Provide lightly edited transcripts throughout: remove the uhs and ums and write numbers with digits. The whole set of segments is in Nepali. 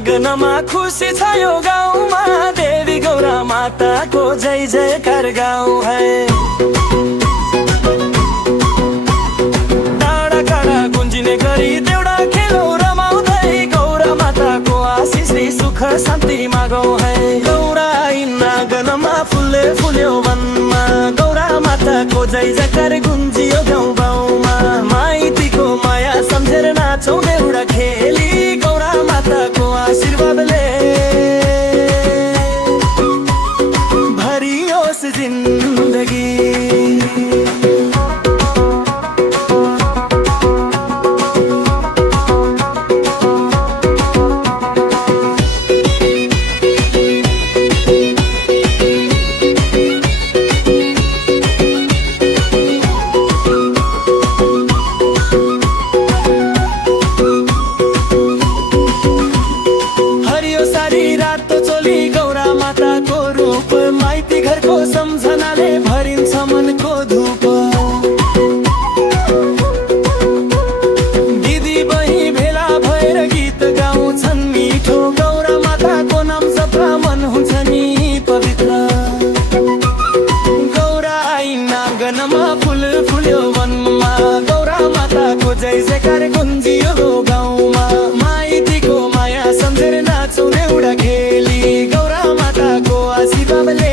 नागनमा खुसी छ यो गाउँमा, देवी गौरा माताको जय जयकार गाउँ है। डाँडा काँडा गुन्जिने गरी देउडा खेलौ रमाउँदै, गौरा माताको आशिषले सुख शान्ति मागौँ है। गौरा आई नागनमा फुले फुल्यो वनमा, गौरा माताको जय जयकार गुन्जियो गाउँ गाउँमा। माइतीको माया सम्झेर नाचौँ देउडा खेली, गौरा माताको आशीर्वादले भरियोस् जिन्दगी। सम्झनाले भरिन्छ मनको धुप, दिदी बहिनी भेला भएर गीत गाउँछन् मिठो, गौरा माताको नाम जप्दा मन हुन्छ नि पवित्र। गौरा आई नागनमा फुल फुल्यो वनमा, गौरा माताको जय जयकार गुन्जियो गाउँमा। माइतीको माया सम्झेर नाचौँ देउडा खेली, गौरा माताको आशीर्वादले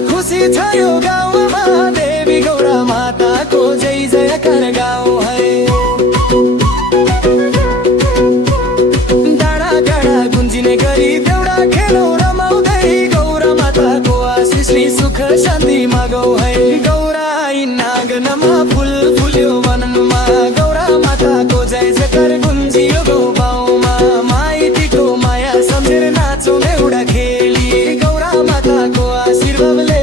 खुसी छ यो गाउँमा, देवी गौरा माताको जय जयकार गाउँ है। डाँडा काँडा गुन्जिने गरी देउडा खेलौ रमाउँदै, गौरा माताको आशिषले सुख शान्ति मागौँ है। गौरा आई नागनमा फुल फुल्यो वनमा, गौरा माताको जय जयकार गुन्जियो गाउँ गाउँमा। माइतीको माया सम्झेर नाचौँ देउडा खेली, गौरा माताको आशीर्वादले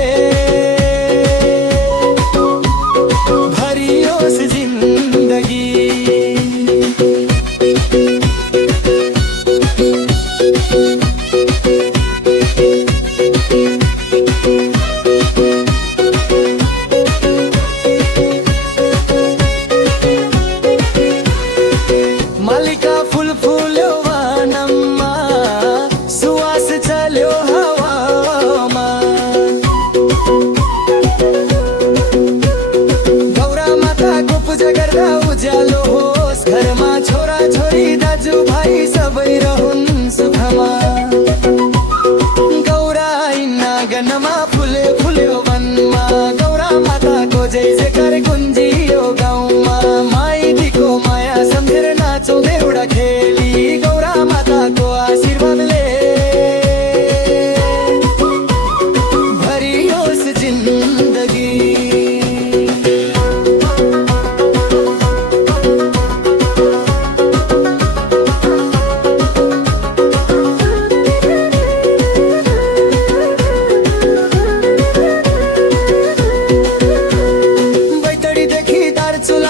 मालिका फुल फुल्यो वनमा, सुवास चल्यो हावामा। गौरा माताको पूजा गर्दा उज्यालो होस् घरमा, छोरा छोरी दाजु भाइ सबै रहुन् सुखमा। गौरा आई नागनमा फुले फुल्यो वनमा, गौरा माताको जय जयकार गुन्जियो गाउँमा। माइतीको माया सम्झेर नाचौँ देउडा खेली, गौरा माताको आशीर्वादले भरियोस् जिन्दगी।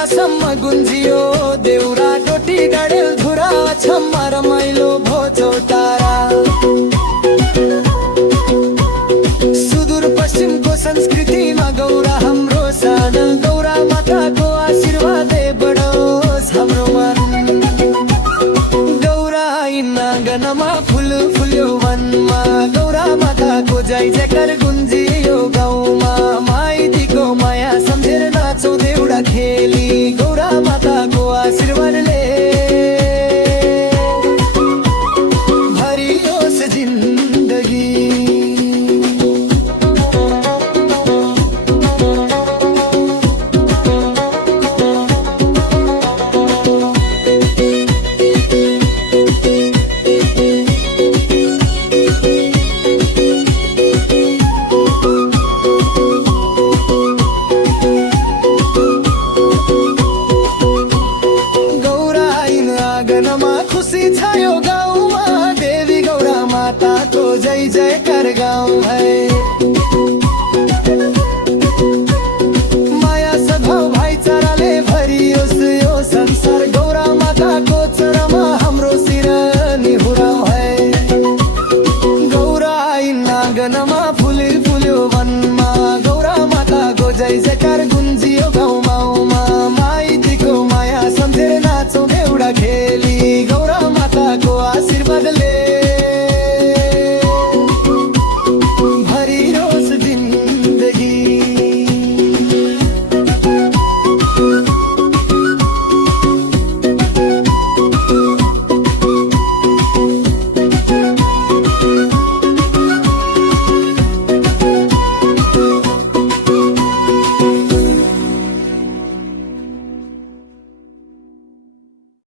सम्म गुन्जियो देउरा, डोटी गाडेल धुरा छम्मा रमाइलो भोजो तारा। सुदूर पश्चिमको संस्कृतिमा गौरा